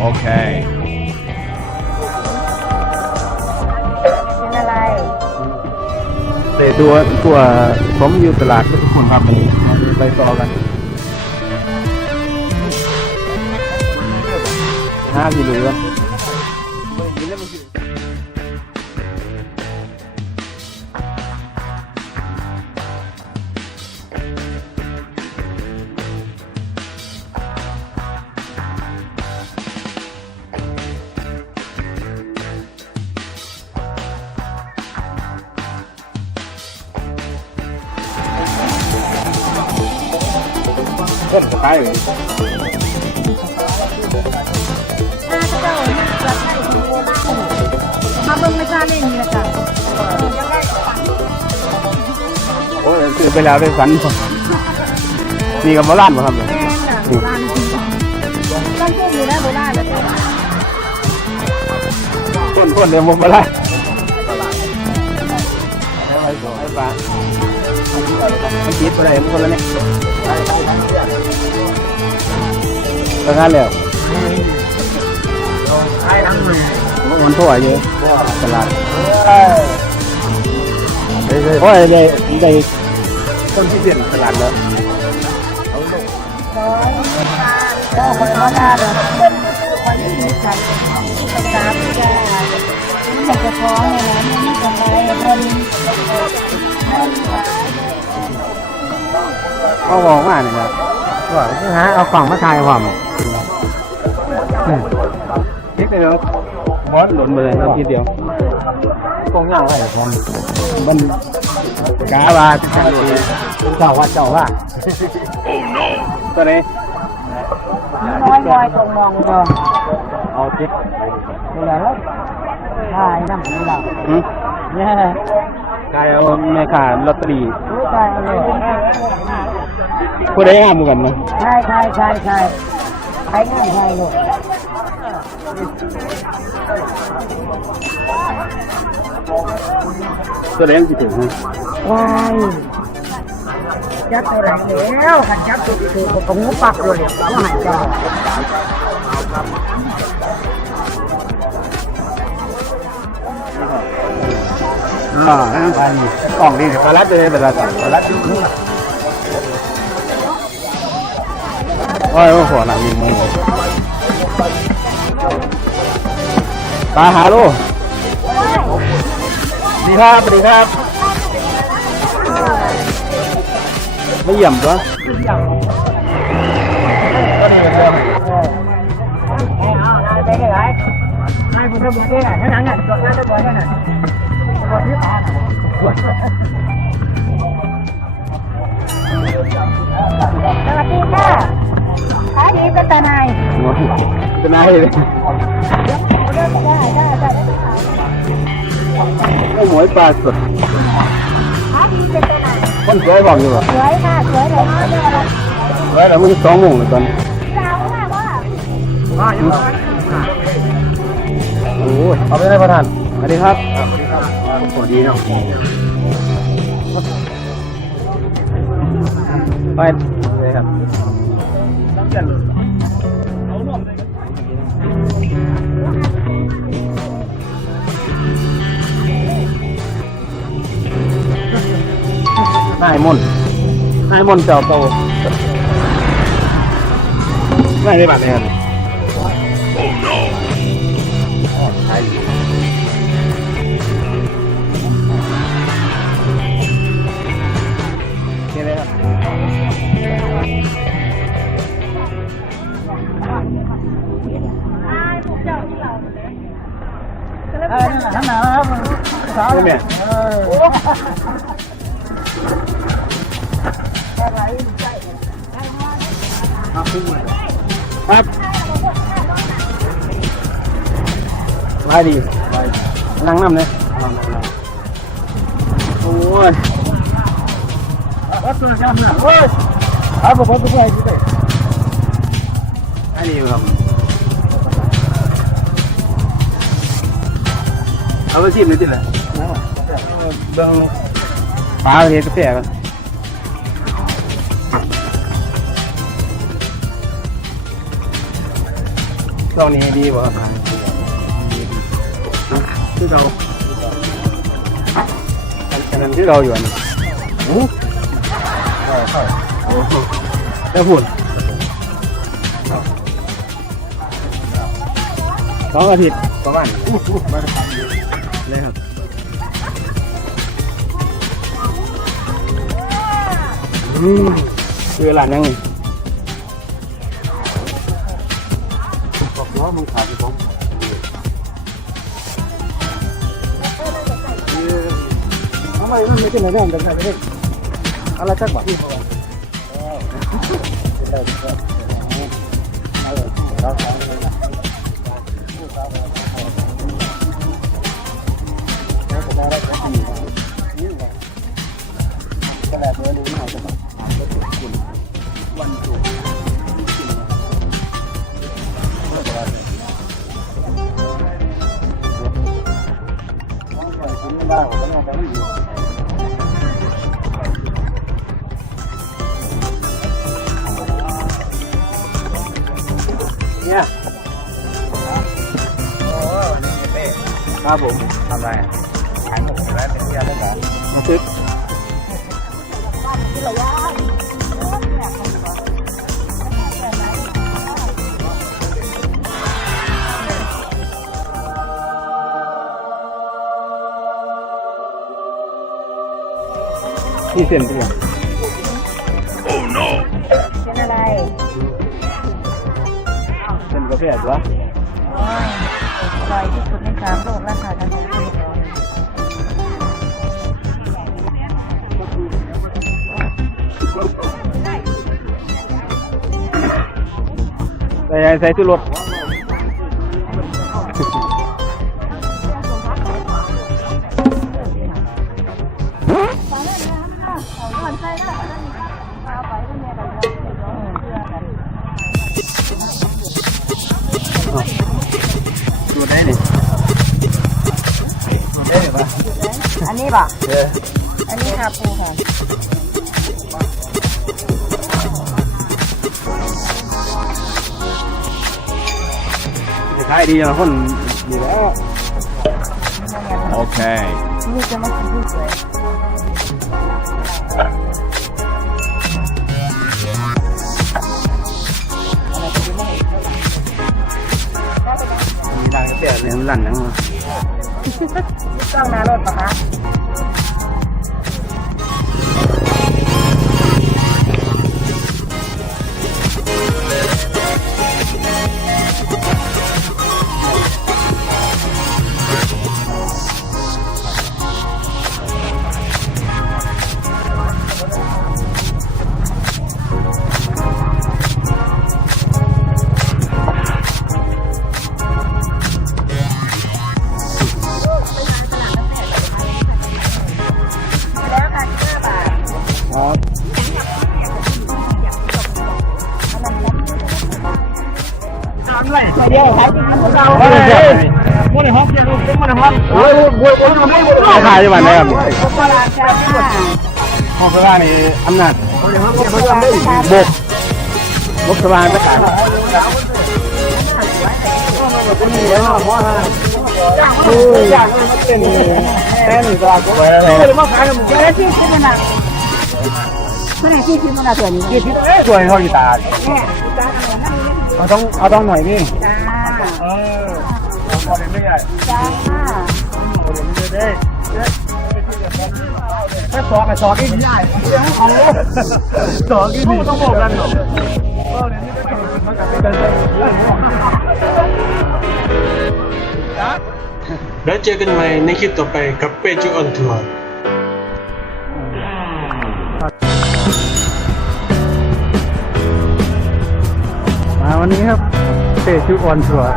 โอเคเป็นอะไร แต่ตัวตัวผมอยู่ตลาดทุกคนครับนี่ไปต่อกันห้ากิโลครับ เพิ่มไปถ้าเจ้าเนี่ยจะใช้ถุงโบราณมาเบิ่งไม่ทราบเรื่องนี้ละจ้ะโอ้ยซื้อไปแล้วได้สันนี่กับโบราณป่ะครับเนี่ยแม่น่ะโบราณจริงๆต้องพูดอยู่นะโบราณแบบนี้ต้นต้นเดียวโบราณไอ้ปลามันคิดอะไรมันคนละเนี่ย ทำงานแล้วมันทั่วเยอะตลาดโอ้ยได้ได้คนที่เด่นตลาดแล้วก็คนโบราณเลยคนคนที่มีใจตามจ้าอยากจะฟ้องเลยนะไม่มีกำไรคนก็บอกว่านี่ครับว่าฮะเอากล่องมาถ่ายความ คิดเดียวบอสหล่นไปเลยครับทีเดียวกองย่างอะไรครับมันกาว่าเจ้าว่าเจ้าว่าตัวนี้น้อยน้อยตรงมองก็เอาทิปเวลาแล้วถ่ายน้ำนี่เราอืมเนี่ยกายเอาแม่ขาลอตเตอรี่รู้ใจเลยผู้ใดห้ามกันมั้ยใช่ใช่ใช่ใช่ใช้ง่ายใช่ลูก ตัวแดงสิถึงว้ายจับตัวไหนแล้วขันจับตัวคือผมงูปักเลยก็หายใจอ่าไปกล่องนี่ปลาลัดเลยปลาลัดปลาลัดโอ้ยโอ้โหหนักมีมือ ปลาหาลูกดีครับสวัสดีครับ ไม่เยี่ยมตัวไปไหนให้ผมจะบอกได้ไหนนั่นน่ะจดนั่นได้บ่ได้น่ะจดที่ตาสวัสดีค่ะขายดีเป็นตาหนายเป็น ไงเลยได้ได้ได้ได้ไอ้หมวยปลาสดขายดีเป็นตาหนายคนสวยบอกอยู่ว่าสวยค่ะสวยเลยเนาะเนี่ยสวยแล้วมันสองโมงเลยตอนนี้สาวค่ะว่าโอ้ยเอาไปได้ประธานสวัสดีครับสวัสดีเนาะไปเลยครับ นายมนต์นายมนเจ้าโตไม่ได้บัตรเลยครับนี่เลยครับเออนั่นแหละทั้งหนาวครับสาวเนี่ย ครับไว้ดีนั่งน้ำเลยโอ้ย Apa sana? Woi. Apa apa apa itu? อันนี้ครับเอาไปชิมหน่อยสิเลยเบิ้งปลาเห็ดกาแฟกัน ตอนนี้ดีบ่ครับที่เราอันนั้นที่เราอยู่อันนี้โอ้แล้วพูดสองอาทิตย์ประมาณเลยครับอืมคือหลานยังไง อกว่ามึงขาดผมทำไมมันไม่ใช่ในเรื่องกันไม่ได้อะไรสักแบบเนี่ยครับผมทำไรขายหมกแล้วเป็นที่อะไรกันมาซื้อ ที่เส้นเดียวเป็นอะไรเส้นกาแฟวะอร่อยที่สุดในสามโลกแล้วค่ะท่านผู้ชมใส่ใส่ที่รถ อันนี้ป่ะเอออันนี้คาปูค่ะจะขายดีนะคนดีแล้ว โอเค นี่จะมากินที่สวย เสียเนี่ยมันลั่นนังมาต้องนารถปะคะ ครับเดี๋ยวครับเราไม่ได้ฮอกยังไม่ได้ฮอกโอ้ยโอ้ยโอ้ยไม่ได้ขายจังหวัดไหนครับโบราณจ้าห้องสภานี่อำนาจบกบกสภาประกาศอยากเป็นแต้นสลากก็ไปแล้วมาขายมันเดี๋ยวที่คิดมันอะ เมื่อไหร่ที่คิดมันอะตัวนี้ยี่สิบสวยเขาอยู่ตาเนี่ยจ้าอะไรนั่นนี่เอาต้องเอาต้องหน่อยนี่จ้าเออพอเรียนไม่ใหญ่จ้าพอเรียนไม่ได้ถ้าสองกับสองอีกใหญ่เรื่องของสองอีกต้องบอกกันหรอก็เรียนไม่ได้มันกลับไปเดินเรื่องแล้วเจอกันใหม่ในคลิปต่อไปกับเปจูออนทัวร์ วันนี้ครับเตะชุออนทัวร์